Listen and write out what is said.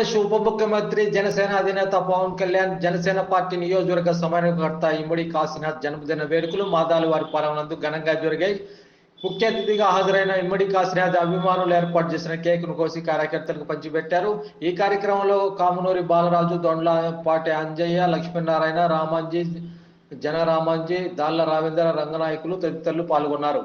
ఆంధ్రప్రదేశ్ ఉప ముఖ్యమంత్రి జనసేన అధినేత పవన్ కళ్యాణ్ జనసేన పార్టీ నియోజకవర్గ సమన్వయకర్త ఇమ్మడి కాశీనాథ్ జన్మదిన వేడుకలు మాదాలవారి పాలనందు ఘనంగా జరిగాయి. ముఖ్య అతిథిగా హాజరైన ఇమ్మడి కాశీనాథ్ అభిమానులు ఏర్పాటు చేసిన కేకును కోసి కార్యకర్తలకు పంచిపెట్టారు. ఈ కార్యక్రమంలో కామునూరి బాలరాజు, దొండ్లపాటి అంజయ్య, లక్ష్మీనారాయణ, రామాంజీ, జనరామాంజీ, దాళ్ల రావేంద్ర, రంగనాయకులు తదితరులు పాల్గొన్నారు.